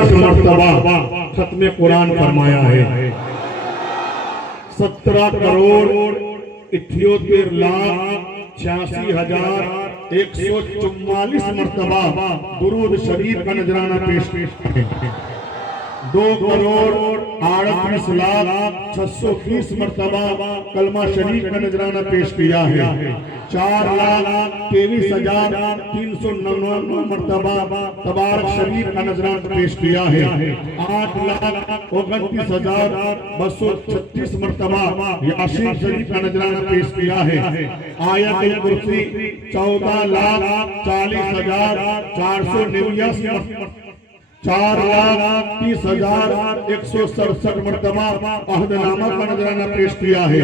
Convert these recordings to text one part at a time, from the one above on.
67 مرتبہ ختم قرآن فرمایا ہے، 17 کروڑ 78 لاکھ 86,144 مرتبہ درود شریف کا نذرانہ پیش ہے، 2 کروڑ 38 لاکھ 630 مرتبہ کلمہ شریف کا نذرانہ پیش کیا ہے، 4,23,399 مرتبہ تبارک شریف کا نذرانہ پیش کیا ہے، 8,29,236 مرتبہ یاسین شریف کا نذرانہ پیش کیا ہے، آیت کرسی 14,40,489 مرتبہ 4,30,167 مرتبہ عہد نامہ کا نذرانہ پیش کیا ہے،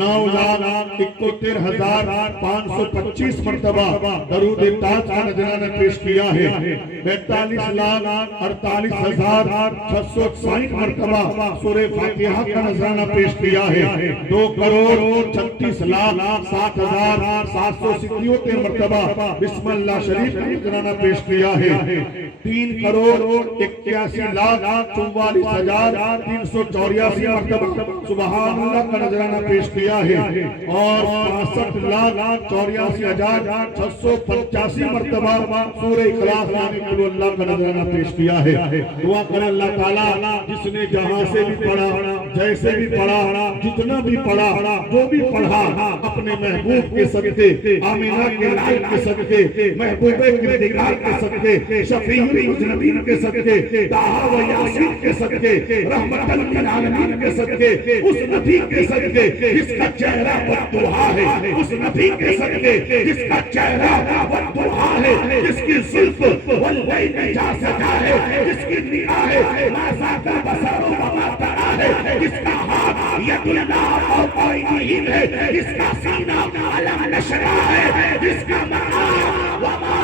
9,71,525 مرتبہ درود تاج کا نذرانہ پیش کیا ہے، 42,48,660 مرتبہ سورہ فاتحہ کا نذرانہ پیش کیا ہے، 2,36,60,777 مرتبہ بسم اللہ شریف کا نذرانہ پیش کیا ہے، 3,81,44,384 مرتبہ سبحان اللہ کا نذرانہ پیش کیا ہے، اور 65,84,685 مرتبہ سورہ اخلاص یعنی قل اللہ کا نذرانہ پیش کیا ہے۔ دعا کریں اللہ تعالیٰ جس نے جہاں سے بھی پڑھا، جیسے بھی پڑھا، جتنا بھی پڑھا، جو بھی پڑھا، اپنے محبوب کے صدقے، آمینہ کے لائق کے صدقے، محبوب کردگار کے صدقے، شفیع المذنبین کے صدقے، طٰہٰ و یاسین کے صدقے، رحمت للعالمین کے صدقے، اس نبی کے صدقے جس کا چہرہ بددعا ہے، اس نبی کے صدقے جس کا چہرہ بددعا ہے، جس کی زلف والليل جا سجا ہے، جس کی نگاہیں ما ذاق البصر وما طغى ہے، جس کا ہاتھ ید اللہ فوق ایدیہم ہے، جس کا سینہ علم نشرہ ہے، جس کا مقام وما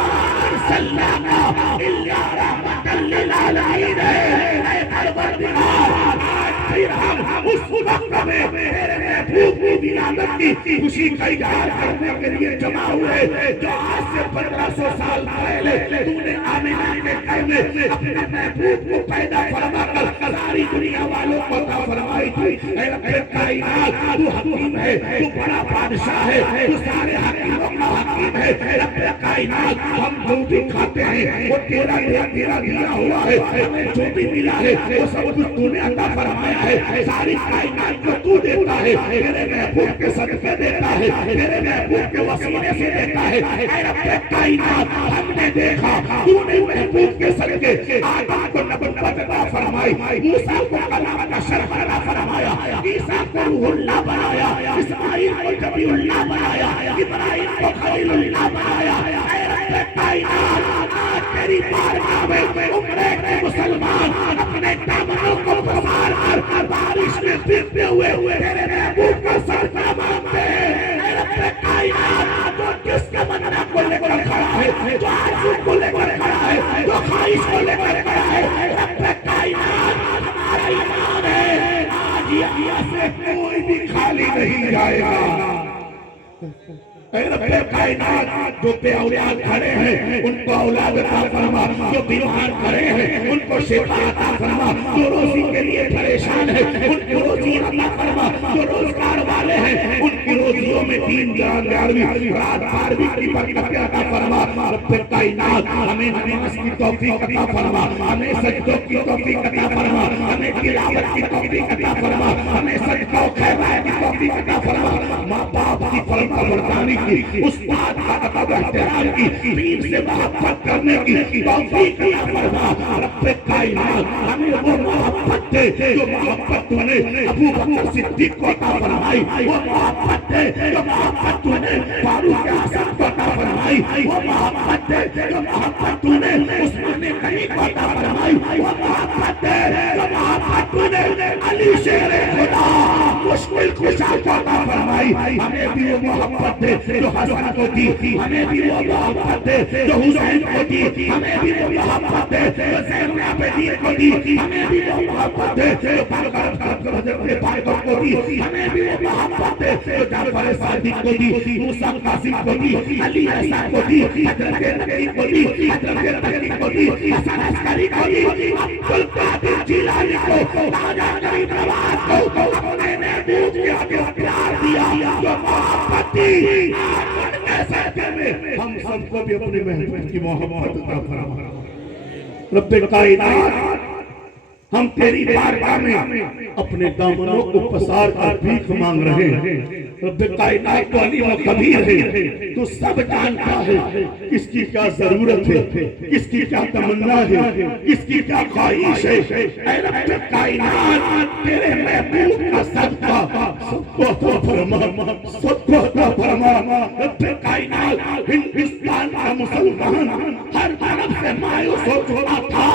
ارسلناک الا رحمۃ للعالمین ہے۔ اے پروردگار آج پھر ہم اس وقت میں تیرے محبوب کی ولادت کی خوشی کا اظہار کرنے کے لیے جمع ہوئے، جو آج سے 1500 سال پہلے تو نے آمینہ کے گھر میں اپنے محبوب کو پیدا فرما کر ساری دنیا والوں کو عطا فرمائی تھی۔ اے رب کائنات تو حکیم ہے، تو بڑا بادشاہ ہے، تو سارے حکیموں کا حکیم ہے۔ رب کائنات ہم جو بھی کھاتے ہیں وہ تیرا دیا ہوا ہے، ہمیں جو بھی ملا ہے وہ سب کچھ تو نے عطا فرمایا ہے، ساری کائنات کو تو دیتا ہے، تیرے محبوب کے صدقے دیتا ہے، تیرے محبوب کے وسیلے سے دیتا ہے۔ اے رب کائنات ہم نے دیکھا تو نے محبوب کے صدقے آدم کو نبوت عطا فرمائی، موسیٰ کو کلام کا شرف عطا فرمایا، عیسیٰ کو روح اللہ بنایا، اسماعیل کو نبی اللہ بنایا، ابراہیم کو خلیل اللہ بنایا۔ اے رب کائنات آج تیری بارگاہ میں عمرے کے مسلمان اپنے دامنوں کو پسار کر بارش میں بھیگتے ہوئے تیرے محبوب کا صدقہ مانگتے ہیں۔ اے رب کائنات جو جس کے منع کو لے کر کھڑا ہے، جو آرزو کو لے کر کھڑا ہے، جو خواہش کو لے کر کھڑا ہے، رب کائنات ہمارا ایمان ہے آج یہاں سے کوئی بھی خالی نہیں جائے گا۔ اے رب کائنات جو بے اولاد کھڑے ہیں ان کو اولاد عطا فرما، جو بیمار کھڑے ہیں ان کو شفا عطا فرما، جو روزی کے لیے پریشان ہے ان کی روزی عطا فرما، جو روزگار والے ہیں ان کی روزیوں میں دین دیان گیارہویں رات 12ویں کی برکتیں عطا فرما۔ رب کائنات ہمیں نماز کی توفیق عطا فرما، ہمیں سجدوں کی توفیق عطا فرما، ہمیں تلاوت کی توفیق عطا فرما، ہمیں صدقہ و خیرات کی توفیق عطا فرما، ماں باپ کی فرما برداری کی، استاد کا ادب احترام کی، دین سے محبت کرنے کی توفیق عطا فرما۔ رب کائنات ہمیں وہ محبت دے جو محبت تو نے ابو بکر صدیق کو عطا فرمائی، وہ محبت دے جو محبت تو نے فاروق اعظم کو عطا فرمائی، وہ محبت دے جو محبت تو نے عثمان غنی کو عطا فرمائی، وہ محبت دے جو محبت تو نے علی شیر خدا مشکل کشا کو عطا فرمائی۔ ہمیں بھی وہ محبت دے جو حسن کو دی، ہمیں بھی وہ محبت دے جو حسین کو دی، ہمیں بھی وہ محبت دے جو زین العابدین کو دی، ہمیں بھی وہ محبت دے جو حضرت باقر کو دی، ہمیں بھی وہ محبت دے جو جعفر صادق کو دی، موسیٰ قاسم کو دی، علی عیسیٰ کو دی، حضرت نبی کو دی، حضرت تقی کو دی، حسن عسکری کو دی۔ عبد القادر جیلانی کو، خواجہ غریب نواز کو اپنے محبوب کے آگے پیار دیا جو محبت دی، ایسے میں ہم سب کو بھی اپنے محبوب کی محبت عطا فرما۔ رب کائنات ہم تیری بارگاہ میں اپنے دامنوں کو پسار کر بھیک مانگ رہے ہیں۔ رب کائنات تو علیم و خبیر ہے، تو سب جانتا ہے کس کی کیا ضرورت ہے، کس کی کیا تمنا ہے، کس کی کیا خواہش ہے۔ اے رب کائنات تیرے محبوب کا صدقہ سب کو عطا فرما، سب کو عطا فرما۔ رب کائنات ہندوستان کا مسلمان ہر طرف سے مایوس ہو چکا تھا،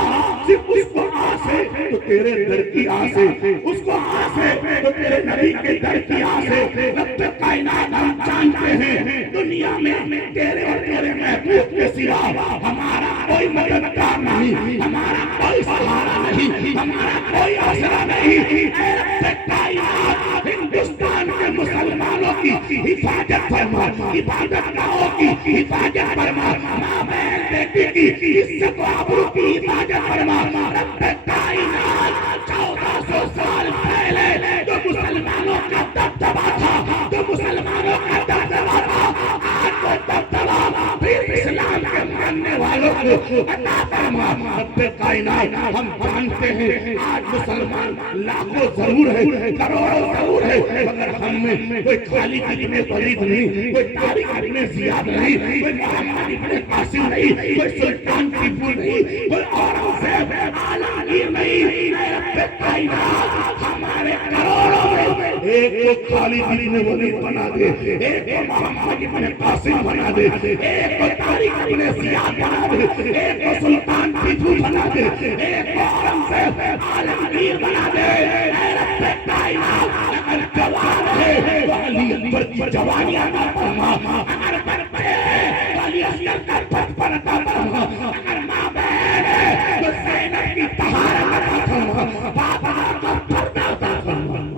صرف اس کو آس ہے تو تیرے در کی آس ہے، اس کو آس ہے تو تیرے نبی کے در کی آس ہے۔ رب کائنات ہم جانتے ہیں دنیا میں تیرے اور تیرے محبوب کے سوا ہمارا کوئی مددگار نہیں، ہمارا کوئی سہارا نہیں، ہمارا کوئی آسرا نہیں۔ اے رب کائنات ہندوستان کے مسلمانوں کی حفاظت فرما، عبادت گاہوں کی حفاظت فرما، ماں بہن بیٹی کی عزت و آبرو کی حفاظت فرما۔ رب کائنات 1400 سال پہلے جو مسلمانوں کا دبدبا تھا، جو مسلمانوں کا دبدبا تھا، آج وہ دبدبا پھر اسلام کے ماننے والوں کو عطا فرما۔ رب کائنات ہم جانتے ہیں آج مسلمان لاکھوں ضرور ہے، کروڑوں ضرور ہے، مگر ہم میں کوئی خالد ابن ولید نہیں، کوئی طارق ابن زیاد نہیں، کوئی محمد ابن قاسم نہیں، کوئی سلطان ٹیپو نہیں، کوئی اورنگزیب عالمگیر نہیں۔ اے رب کائنات ہمارے کروڑوں میں ایک کو خالد ابن ولید بنا دے، ایک کو محمد ابن قاسم بنا دے، ایک کو طارق ابن زیاد بنا دے، ایک کو سلطان ٹیپو بنا دے، ایک کو اورنگزیب عالمگیر بنا دے۔ اے رب کائنات اگر جوان ہے تو علی اکبر کی جوانی عطا فرما، اگر بچے ہیں تو علی اصغر کا بچپن عطا فرما، اگر ماں بہن ہے تو زینب کی طہارت عطا فرما، باپ کا پردہ عطا فرما۔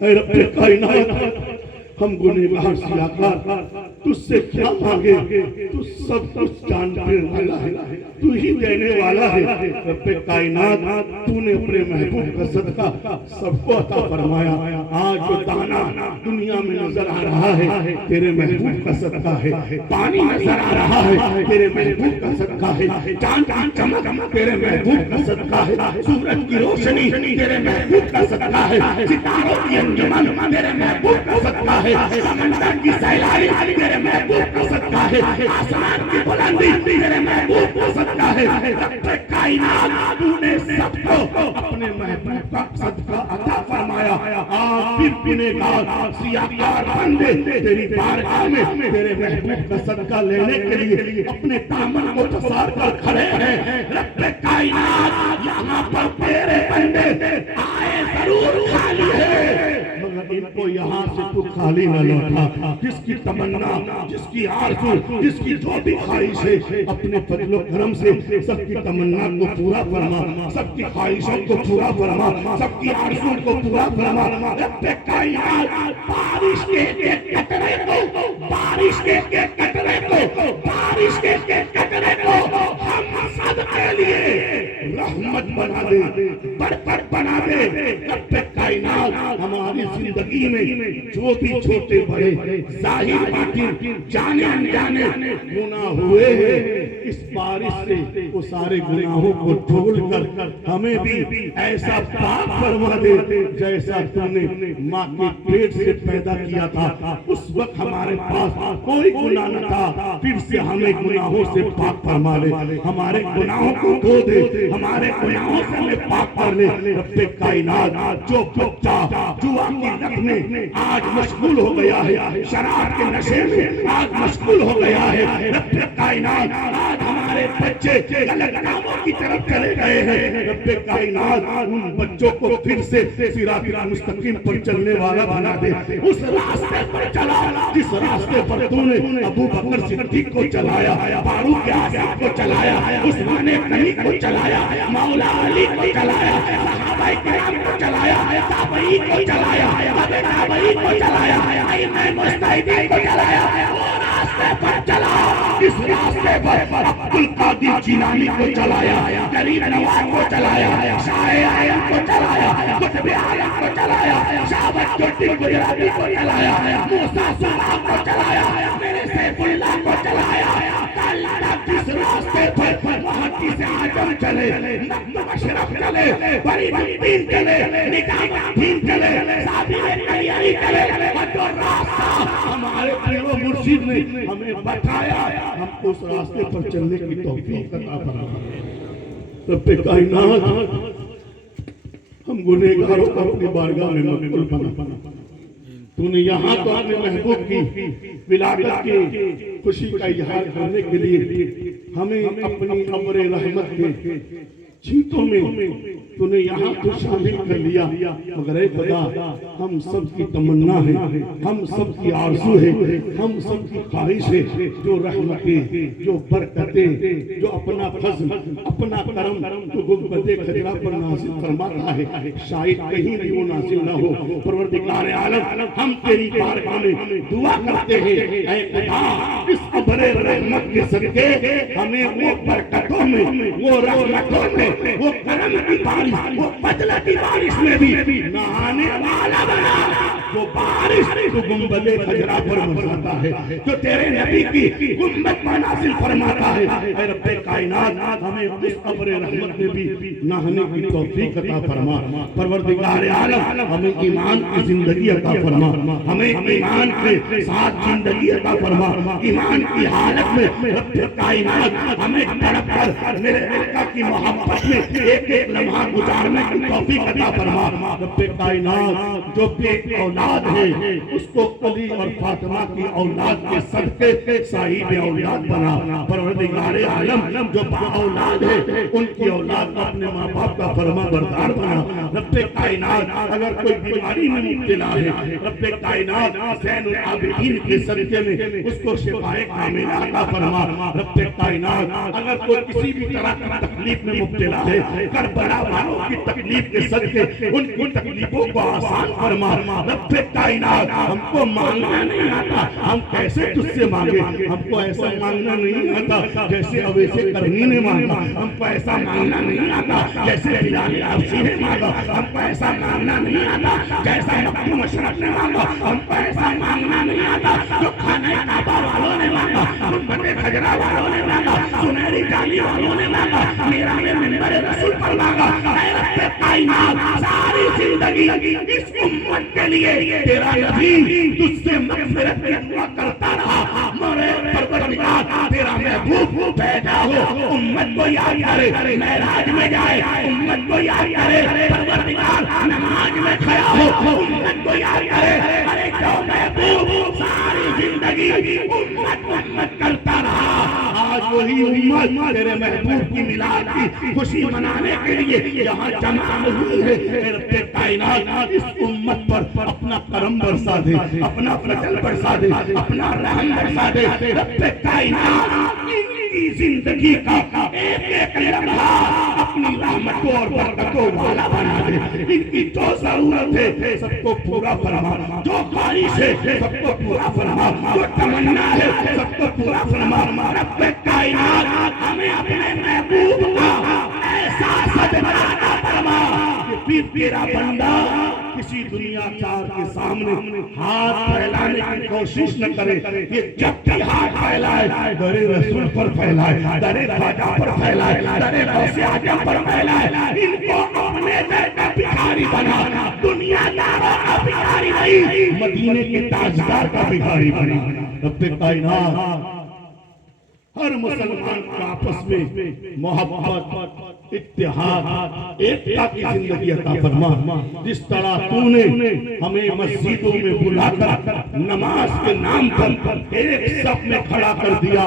اے رب کائنات ہم گنہگار سیاہکار تجھ سے کیا مانگے، تو سب کچھ جاننے والا ہے، تو ہی دینے والا ہے۔ رب کائنات تو نے اپنے محبوب کا صدقہ سب کو عطا فرمایا۔ آج جو دانا دنیا میں نظر آ رہا ہے تیرے محبوب کا صدقہ ہے، پانی نظر آ رہا ہے تیرے محبوب کا صدقہ ہے، چاند کی چمک تیرے محبوب کا صدقہ ہے، سورج کی روشنی تیرے محبوب کا صدقہ ہے، ستاروں کی انجمن تیرے محبوب کا صدقہ ہے، سمندر کی سیلانی تیرے محبوب کا صدقہ ہے، آسمان کی بلندی تیرے محبوب کا صدقہ ہے۔ رب کائنات تو نے سب کو اپنے محبوب کا صدقہ عطا فرمایا۔ آج پھر گنہگار سیاہکار بندے تیری بارگاہ میں تیرے محبوب کا صدقہ لینے کے لیے اپنے دامن کو پسار کر کھڑے ہیں۔ رب کائنات یہاں پر تیرے بندے آئے ضرور خالی ہے، مگر ان کو یہاں سے تو خالی نہ لوٹا۔ جس کی تمنا، جس کی آرزو، جس کی جو بھی خواہش ہے اپنے فضل و کرم سے سب کی تمنا کو پورا فرما، سب کی خواہشوں کو پورا فرما، سب کی آرزو کو پورا فرما۔ رب کائنات بارش کے ایک قطرے کو، بارش کے ایک قطرے کو، بارش کے ایک قطرے کو ہم سب کے لیے رحمت بنا دے، برکت بنا دے۔ رب کائنات ہماری زندگی میں جو بھی چھوٹے بڑے ظاہر باطن جانے انجانے گناہ ہوئے ہیں، اس بارش سے وہ سارے گناہوں کو دھول کر ہمیں بھی ایسا پاک فرما دے جیسا تو نے ماں کے پیٹ سے پیدا کیا تھا۔ اس وقت ہمارے پاس کوئی گناہ نہ تھا، پھر سے ہمیں گناہوں سے پاک فرما لے، ہمارے گناہوں کو دھو دے، ہمارے گناہوں سے ہمیں پاک کر لے۔ رب کائنات جو بچہ جوا کی لت میں آج مشغول ہو گیا ہے، شراب کے نشے میں آج مشغول ہو گیا ہے، رب کائنات آج ہمارے بچے غلط کاموں کی طرف چلے گئے ہیں، رب کائنات ان بچوں کو پھر سے صراط مستقیم پر چلنے والا بنا دے۔ اس راستے پر چلا جس راستے پر تو نے ابو بکر صدیق کو چلایا، فاروق اعظم کو چلایا، عثمان غنی کو چلایا، مولا علی کو چلایا، صحابہ کرام کو چلایا، تابعین کو چلایا، تابعین کو چلایا، ائمہ مجتہدین کو چلایا۔ راستے پر چلا، اس راستے پر عبد القادر جیلانی کو چلایا، غریب نواز کو چلایا، شاہ عالم کو چلایا، قطب عالم کو چلایا، شاہ ولی الدین گجراتی کو چلایا، موسیٰ سوہا کو چلایا، میرے سیف اللہ کو چلایا۔ کل تک اس راستے پر محدث اعظم چلے، مکتب اشرف چلے، فرید الدین چلے، نظام الدین چلے، صابر کلیانی چلے، اور جو راستہ ہمارے پیر و مرشد نے ہمیں بتایا، ہم اس راستے پر چلنے کی توفیق عطا فرمائے۔ رب کائنات، ہم گنہگاروں کو اپنی بارگاہ میں مقبول بنا۔ تو نے یہاں تو اپنے محبوب کی ولادت کی خوشی کا اظہار کرنے کے لیے ہمیں اپنی امر رحمت کے چھینٹوں میں تو نے یہاں تو شامل کر لیا، مگر اے خدا ہم سب کی تمنا ہے، ہم سب کی آرزو ہے، ہم سب کی خواہش ہے، جو رحمتیں، جو برکتیں، جو اپنا فضل، اپنا کرم تو گنبد خضرا پر نازل فرماتا ہے، شاید کہیں بھی وہ نازل نہ ہو۔ پروردگار عالم، ہم تیری بارگاہ میں دعا کرتے ہیں، اے خدا اس ابر رحمت کے صدقے ہمیں وہ برکتوں میں، وہ رحمتوں میں، وہ کرم کی بارش، وہ فضل کی بارش میں بھی نہانے والا بنا۔ وہ بارش تو گنبد خضرا پر برساتا ہے، جو تیرے نبی کی گنبد پر نازل فرماتا ہے۔ اے رب کائنات، ہمیں اس ابر رحمت میں بھی نہانے کی توفیق عطا فرما۔ پروردگار عالم، ہمیں ایمان کی زندگی عطا فرما، ہمیں ایمان کے ساتھ زندگی عطا فرما۔ ایمان کی حالت میں رب کائنات ہمیں تڑپ کر میرے آقا کی محبت میں ایک ایک لمحہ گزارنے کی توفیق عطا فرما۔ رب کائنات، جو بے اولاد ہے اس کو علی اور فاطمہ کی اولاد کے صدقے صاحب اولاد بنا۔ پروردگار عالم، جو با اولاد ہے ان کی اولاد اپنے ماں باپ کا فرما بردار بنا۔ رب کائنات، اگر کوئی بیماری میں مبتلا ہے، رب کائنات زین العابدین کے صدقے میں اس کو شفائے کاملہ عطا فرما۔ رب کائنات، اگر کوئی کسی بھی طرح کی تکلیف میں مبتلا ہے، کربلا والوں کی تکلیف کے صدقے ان کی تکلیفوں کو آسان فرما۔ رب کائنات، ہم کو مانگنا نہیں آتا، ہم کیسے تجھ سے مانگے؟ ہم کو ایسا مانگنا نہیں آتا جیسے اویس قرنی نے مانگا، ہم کو ایسا مانگنا نہیں آتا جیسے بلال حبشی نے مانگا، ہم کو ایسا مانگنا نہیں آتا جیسا مکتوم اشرف نے مانگا، ہم کو ایسا مانگنا نہیں آتا جو خانہ کعبہ والوں نے مانگا، گنبد خضرا والوں نے مانگا، سنہری جالی والوں نے مانگا، میرا میں منبر رسول پر مانگا۔ اے رب کائنات، ساری زندگی اس امت کے لیے تیرا نبی تجھ سے مغفرت کی دعا کرتا رہا۔ مرے پروردگار، تیرا محبوب پیدا ہو، امت کو یاد کرے، معراج میں جائے، امت کو یاد کرے، پروردگار نماز میں کھڑا ہو، امت کو یاد کرے۔ ارے جو محبوب ساری زندگی امت کرتا رہا، آج وہی امت تیرے محبوب کی میلاد کی خوشی منانے کے لیے یہاں جمع ہوئی ہے۔ اے رب کائنات، اس امت پر اپنا کرم برسا دے، اپنا فضل برسا دے، اپنا رحم برسا دے۔ رب کائنات، ان کی زندگی کا ایک ایک لمحہ اپنی رحمتوں اور برکتوں والا بنا دے۔ ان کی جو ضرورت ہے سب کو پورا فرما، جو خواہش ہے سب کو پورا فرما، جو تمنا ہے سب کو پورا فرما۔ رب کائنات، ہمیں اپنے محبوب کا ایسا صدقہ عطا فرما کہ پھر تیرا بندہ کسی دنیا چار کے سامنے ہاتھ پھیلانے کی کوشش نہ کرے۔ یہ جب بھی ہاتھ پھیلائے در رسول پر پھیلائے، در خواجہ پر پھیلائے، در غوث اعظم پر پھیلائے۔ ان کو اپنے در کا بھکاری بنا، دنیا داروں کا بھکاری نہیں، مدینے کے تاجدار کا بھکاری بنا۔ رب کائنات، ہر مسلمان کا آپس میں محبت، اتحاد، ایکتا کی زندگی عطا فرما۔ جس طرح تو نے ہمیں مسجدوں میں بلا کر نماز کے نام پر ایک صف میں کھڑا کر دیا،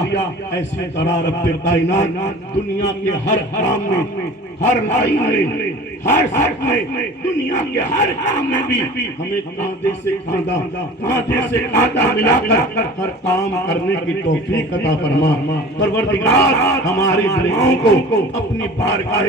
ایسی طرح رب کائنات دنیا کے ہر حرام میں، ہر لائن میں، ہر صف میں، دنیا دنیا کے ہر کام میں بھی ہمیں کاندھے سے کاندھا ملا کر ہر کام کرنے کی توفیق عطا فرما۔ پروردگار ہماری دعاؤں کو اپنی بارگاہ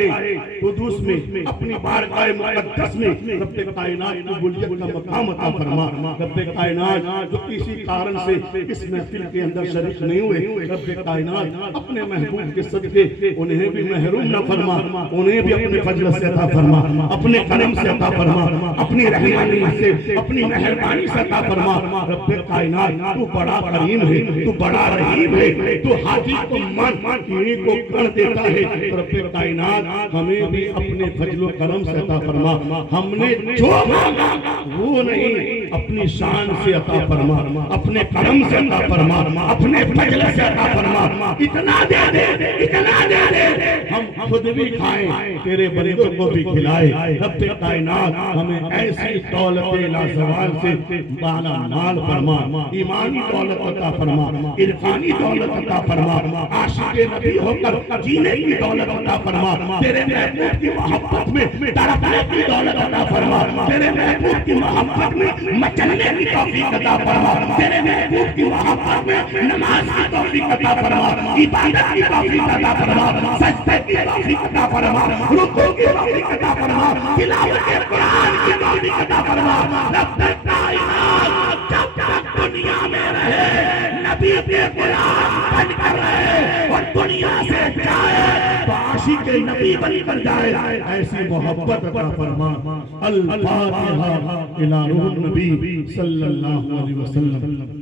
قدوس میں، اپنی بارگاہ مقدس میں رب کائنات قبولیت کا مقام عطا فرما۔ رب کائنات جو کسی کارن سے اس محفل کے اندر شریک نہیں ہوئے، رب کائنات اپنے محبوب کے صدقے انہیں بھی محروم نہ فرما، انہیں بھی اپنے فضل سے عطا فرما، اپنے کرم سے عطا فرما، اپنی رحمانی سے، اپنی مہربانی سے عطا فرما۔ رب کائنات تو بڑا کریم ہے، تو بڑا رحیم ہے، تو حاجی کو مان کیڑی کو کر دیتا ہے۔ رب کائنات ہمیں بھی اپنے فضل و کرم سے عطا فرما۔ ہم نے جو مانگا وہ نہیں، اپنی شان سے عطا فرما، اپنے کرم سے عطا فرما، اپنے فضل سے عطا فرما۔ اتنا دے دے، اتنا دے دے، ہم خود بھی کھائیں، تیرے بندوں کو بھی کھلائے۔ رب کائنات ہمیں ایسی دولت لازوال سے بالا مال فرما، ایمانی دولت عطا فرما، عرفانی دولت عطا فرما، عاشق نبی ہو کر جینے کی دولت عطا فرما، تیرے محبوب کی محبت میں تڑپنے کی دولت عطا فرما، تیرے محبوب کی محبت میں مچلنے کی توفیق عطا فرما، تیرے محبوب کی محبت میں نماز کی توفیق عطا فرما، عبادت کی توفیق عطا فرما، سجدے کی توفیق عطا فرما، رکوع کی توفیق عطا فرما، تلاوت قرآن کی توفیق عطا فرما۔ رب کائنات جب تک دنیا میں رہے نبی کے غلام بن کر رہے اور دنیا سے جائے تو عاشق نبی بن کر جائے، ایسی محبت عطا فرما۔ الفاتحہ الی روح النبی صلی اللہ علیہ وسلم۔